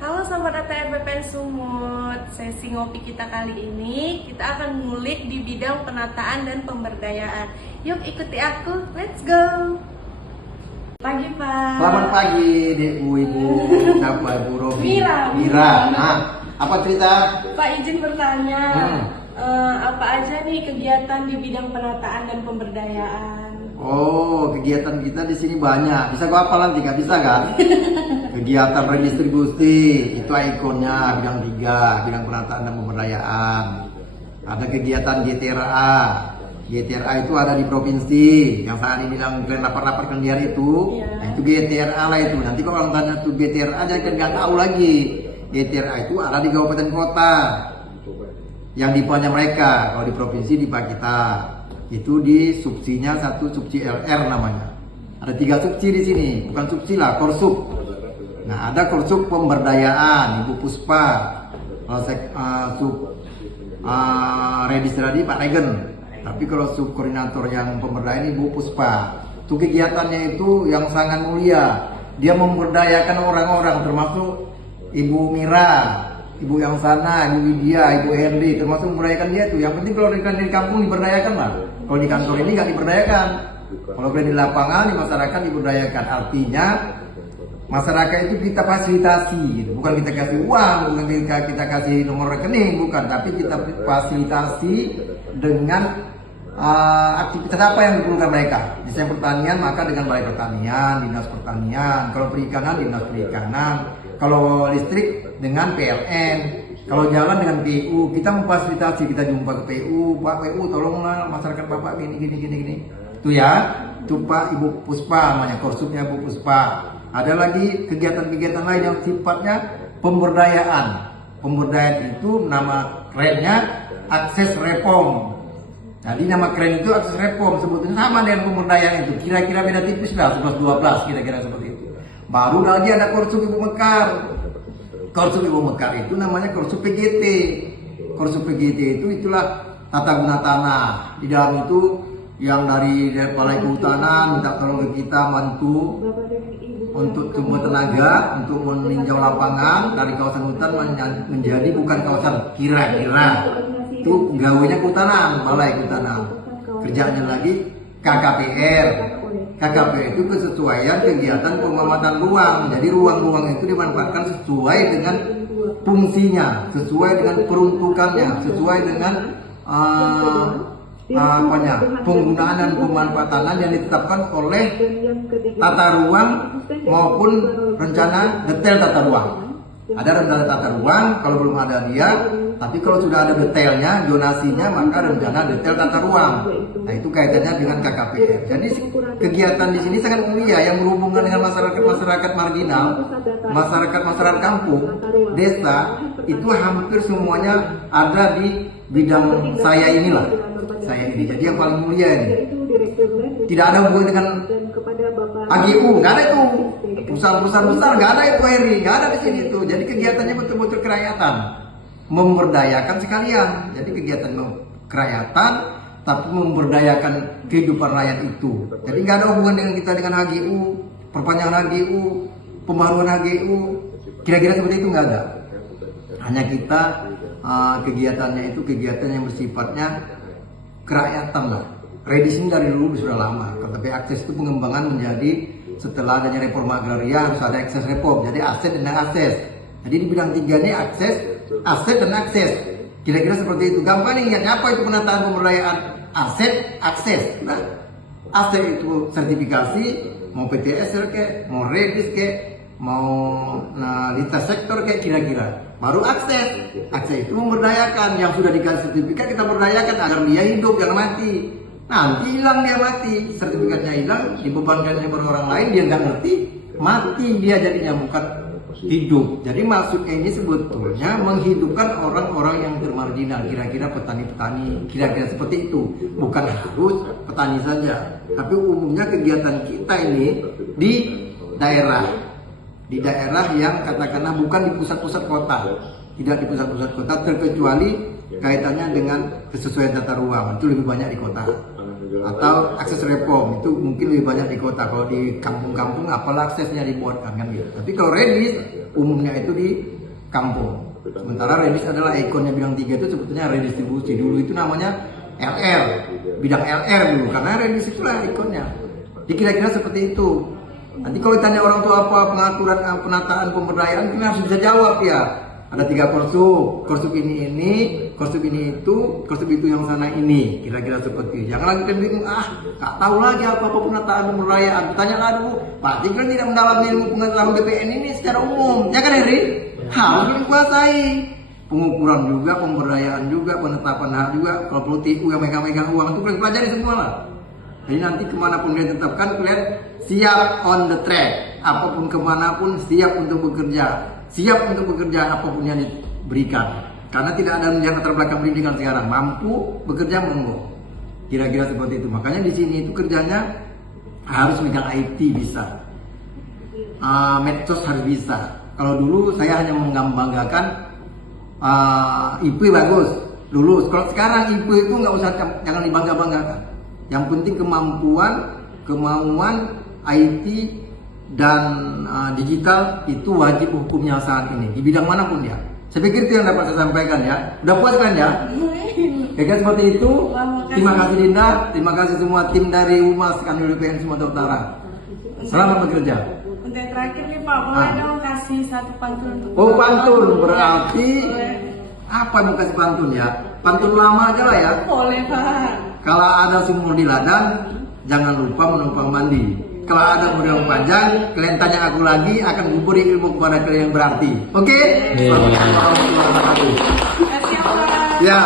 Halo Sobat ATR BPN Sumut. Sesi ngopi kita kali ini kita akan ngulik di bidang penataan dan pemberdayaan. Yuk ikuti aku, let's go. Pagi Pak. Selamat pagi Ibu. Siapa Ibu Rofi? Mira. Nah, apa cerita? Pak izin bertanya, apa aja nih kegiatan di bidang penataan dan pemberdayaan? Oh, kegiatan kita di sini banyak. Bisa gua hafalan tiga, bisa kan? Kegiatan redistribusi, itu ikonnya bidang 3, bidang penataan dan pemberdayaan. Ada kegiatan GTRA. GTRA itu ada di provinsi. Yang saat ini bilang lapar-lapar kendiar itu, nah, itu GTRA lah itu. Nanti kalau orang tanya itu GTRA, jangan kan nggak tahu lagi. GTRA itu ada di kabupaten kota. Yang dipanya mereka, kalau di provinsi di Pak kita. Itu di subsidinya satu subsidi LR namanya. Ada 3 subsidi di sini, bukan subsidi lah, korsub. Nah, ada korsub pemberdayaan Ibu Puspa, registrasi Pak Regen. Tapi kalau sub koordinator yang pemberdayaan Ibu Puspa. Itu kegiatannya itu yang sangat mulia. Dia memberdayakan orang-orang, termasuk Ibu Mira, Ibu yang sana, Ibu Widya, Ibu Henry, termasuk memberdayakan dia tuh. Yang penting kalau di kampung diberdayakan lah. Kalau di kantor ini nggak diberdayakan. Kalau di lapangan, di masyarakat diberdayakan. Artinya masyarakat itu kita fasilitasi, gitu. Bukan kita kasih uang, bukan kita kasih nomor rekening, bukan. Tapi kita fasilitasi dengan aktivitas apa yang diperlukan mereka. Misalnya pertanian, maka dengan balai pertanian, dinas pertanian. Kalau perikanan, dinas perikanan. Kalau listrik dengan PLN. Kalau jalan dengan PU, kita memfasilitasi, kita jumpa ke PU, Pak PU tolonglah masyarakat Bapak gini. Itu ya, itu Pak Ibu Puspa namanya, korsupnya Ibu Puspa. Ada lagi kegiatan-kegiatan lain yang sifatnya pemberdayaan. Pemberdayaan itu nama kerennya akses reform. Jadi nama keren itu akses reform, sebetulnya sama dengan pemberdayaan itu. Kira-kira beda tipis lah, 11-12 kira-kira seperti itu. Baru lagi ada korsup Ibu Mekar. Korsup Ibu Mekar itu namanya korsup PGT. Korsup PGT itu itulah tata guna tanah. Di dalam itu yang dari Balai Kehutanan minta tolong ke kita bantu untuk semua tenaga untuk meninjau lapangan dari kawasan hutan menjadi bukan kawasan kira-kira. Itu gawainya kehutanan, Balai Kehutanan. Kerjanya lagi KKPR. KKPR itu kesesuaian kegiatan pengamatan ruang. Jadi ruang-ruang itu dimanfaatkan sesuai dengan fungsinya, sesuai dengan peruntukannya, sesuai dengan penggunaan dan pemanfaatan yang ditetapkan oleh tata ruang maupun rencana detail tata ruang. Ada rencana tata ruang kalau belum ada dia, tapi kalau sudah ada detailnya, zonasinya, maka rencana detail tata ruang. Nah, itu kaitannya dengan KKPR. Jadi kegiatan di sini sangat mulia yang berhubungan dengan masyarakat marginal, masyarakat kampung, desa, itu hampir semuanya ada di bidang saya inilah. Saya ini. Jadi yang paling mulia ini. Tidak ada hubungan dengan AGU, nggak ada itu. Perusahaan-perusahaan besar nggak ada itu, Heri, nggak ada di sini itu. Jadi kegiatannya betul-betul kerakyatan, memberdayakan sekalian. Jadi kegiatan kerakyatan, tapi memberdayakan kehidupan rakyat itu. Jadi nggak ada hubungan dengan kita dengan HGU, perpanjangan HGU, pembaruan HGU, kira-kira seperti itu nggak ada. Hanya kita kegiatannya itu kegiatan yang bersifatnya kerakyatan lah. Redis ini dari dulu sudah lama, tetapi akses itu pengembangan menjadi setelah adanya reforma agraria harus ada akses reform. Jadi aset dan akses. Jadi di bidang 3 ini akses, aset dan akses. Kira-kira seperti itu. Gampang nih ingatnya apa itu penataan pemberdayaan? Aset, akses. Nah, aset itu sertifikasi, mau PTS ke, mau redis ke, mau lintas sektor kayak kira-kira. Baru akses. Akses itu memberdayakan. Yang sudah dikasih sertifikat kita berdayakan agar dia hidup, jangan mati. Nanti hilang dia mati, sertifikatnya hilang, dibebankannya pada orang lain, dia nggak ngerti, mati dia jadinya, bukan hidup. Jadi maksudnya ini sebetulnya menghidupkan orang-orang yang termarginal, kira-kira petani-petani, kira-kira seperti itu. Bukan harus petani saja, tapi umumnya kegiatan kita ini di daerah yang katakanlah bukan di pusat-pusat kota, tidak di pusat-pusat kota, terkecuali kaitannya dengan kesesuaian tata ruang, itu lebih banyak di kota. atau akses reform itu mungkin lebih banyak di kota. Kalau di kampung-kampung apalah aksesnya dibuatkan kan gitu. Tapi kalau Redis umumnya itu di kampung. Sementara Redis adalah ikonnya bidang 3 itu sebetulnya redistribusi. Dulu itu namanya LR, bidang LR dulu karena Redis itulah ikonnya. Jadi kira-kira seperti itu. Nanti kalau ditanya orang tua apa pengaturan penataan pemberdayaan kita harus bisa jawab ya. Ada 3 korsub ini, korsub itu yang sana ini, kira-kira seperti itu. Jangan lagi kita bingung, nggak tahu lagi apa penataan pemberdayaan. Tanyalah dulu, Pak Tigran tidak mendalami ilmu pengetahuan BPN ini secara umum, ya kan Heri? Harus dikuasai. Pengukuran juga, pemberdayaan juga, penetapan hak juga. Kalau perlu TU yang megang-megang uang itu kalian pelajari semua lah. Jadi nanti kemanapun kalian tetapkan, kalian siap on the track. Apapun kemanapun siap untuk bekerja. Siap untuk bekerja apapun yang diberikan. Karena tidak ada yang latar belakang pendidikan sekarang. Mampu bekerja monggo. Kira-kira seperti itu. Makanya di sini itu kerjanya harus megang IT bisa. Medsos harus bisa. Kalau dulu saya hanya membanggakan IP bagus, lulus. Kalau sekarang IP itu nggak usah, jangan dibangga-banggakan. Yang penting kemauan IT dan digital itu wajib hukumnya saat ini di bidang manapun ya. Saya pikir itu yang dapat saya sampaikan ya. Udah puas kan ya? Ya kan seperti itu. Terima kasih Dinda, terima kasih semua tim dari Humas Kanwil BPN Sumatera Utara. Selamat bekerja. Untuk terakhir nih Pak, boleh dong kasih satu pantun untuk Oh pantun berarti apa mau kasih pantun ya? Pantun lama aja lah ya. Boleh Pak. Kalau ada sumur di ladang, jangan lupa menumpang mandi. Kalau ada modal panjang, kalian tanya aku lagi, akan kuberi ilmu kepada kalian yang berarti. Oke? Selamat warahmatullahi wabarakatuh. Terima kasih Pak. Ya.